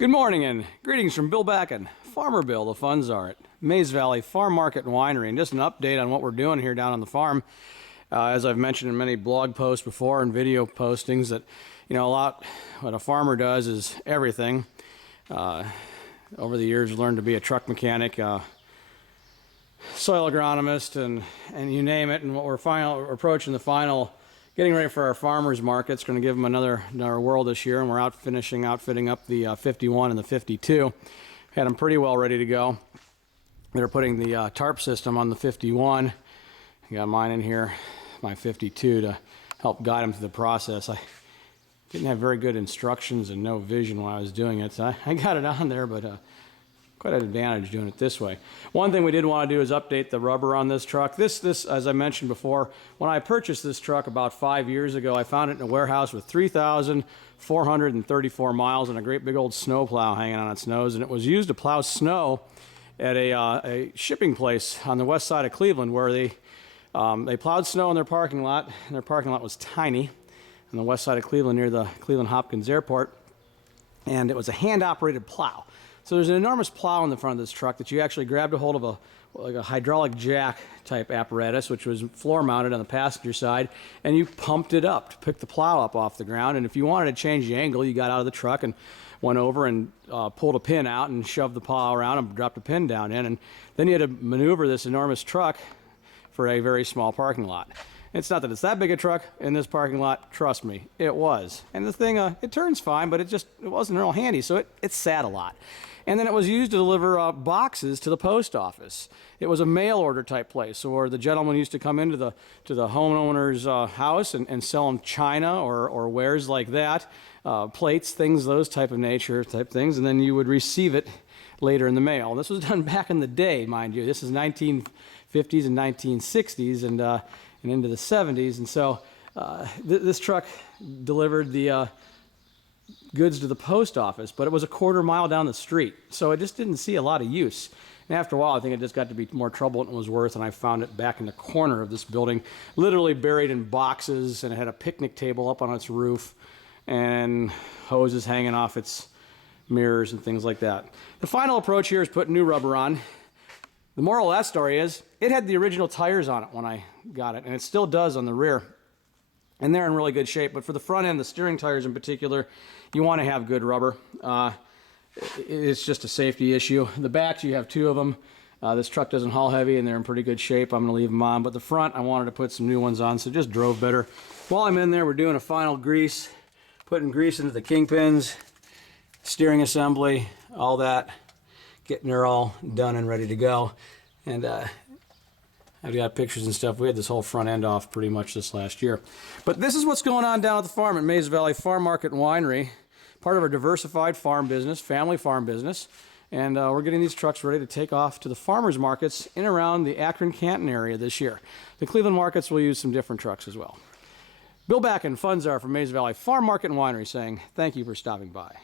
Good morning and greetings from Bill Backen, Farmer Bill. The funds are at Mays Valley Farm Market and Winery. And just an update on what we're doing here down on the farm. As I've mentioned in many blog posts before and video postings, that what a farmer does is everything. Over the years, learned to be a truck mechanic, soil agronomist, and you name it. And what we're approaching the final. Getting ready for our farmers market. It's going to give them another whirl this year, and we're outfitting up the 51 and the 52. Had them pretty well ready to go. They're putting the tarp system on the 51. I got mine in here, my 52, to help guide them through the process. I didn't have very good instructions and no vision when I was doing it, so I got it on there, but quite an advantage doing it this way. One thing we did want to do is update the rubber on this truck. This, as I mentioned before, when I purchased this truck about 5 years ago, I found it in a warehouse with 3,434 miles and a great big old snow plow hanging on its nose, and it was used to plow snow at a shipping place on the west side of Cleveland, where they plowed snow in their parking lot, and their parking lot was tiny on the west side of Cleveland near the Cleveland Hopkins Airport, and it was a hand-operated plow. So there's an enormous plow in the front of this truck that you actually grabbed a hold of a hydraulic jack type apparatus, which was floor mounted on the passenger side, and you pumped it up to pick the plow up off the ground. And if you wanted to change the angle, you got out of the truck and went over and pulled a pin out and shoved the plow around and dropped a pin down in. And then you had to maneuver this enormous truck for a very small parking lot. It's not that it's that big a truck in this parking lot, trust me, it was. And the thing, it turns fine, but it wasn't real handy, so it sat a lot. And then it was used to deliver boxes to the post office. It was a mail order type place, where the gentleman used to come into the homeowner's house and sell them china or wares like that, plates, things, those type things, and then you would receive it later in the mail. This was done back in the day, mind you. This is 1950s and 1960s and into the 70s, and so this truck delivered the goods to the post office, but it was a quarter mile down the street, so it just didn't see a lot of use. And after a while, I think it just got to be more trouble than it was worth, and I found it back in the corner of this building, literally buried in boxes, and it had a picnic table up on its roof and hoses hanging off its mirrors and things like that. The final approach here is putting new rubber on. The moral of that story is it had the original tires on it when I got it, and it still does on the rear. And they're in really good shape, but for the front end, the steering tires in particular, you want to have good rubber. It's just a safety issue. The backs, you have two of them. This truck doesn't haul heavy, and they're in pretty good shape. I'm going to leave them on, but the front, I wanted to put some new ones on, so it just drove better. While I'm in there, we're doing a final grease, putting grease into the kingpins, steering assembly, all that, getting her all done and ready to go. And I've got pictures and stuff. We had this whole front end off pretty much this last year. But this is what's going on down at the farm at Mays Valley Farm Market and Winery, part of our diversified farm business, family farm business. And we're getting these trucks ready to take off to the farmers markets in around the Akron-Canton area this year. The Cleveland markets will use some different trucks as well. Bill Backen, funds are from Mays Valley Farm Market and Winery, saying thank you for stopping by.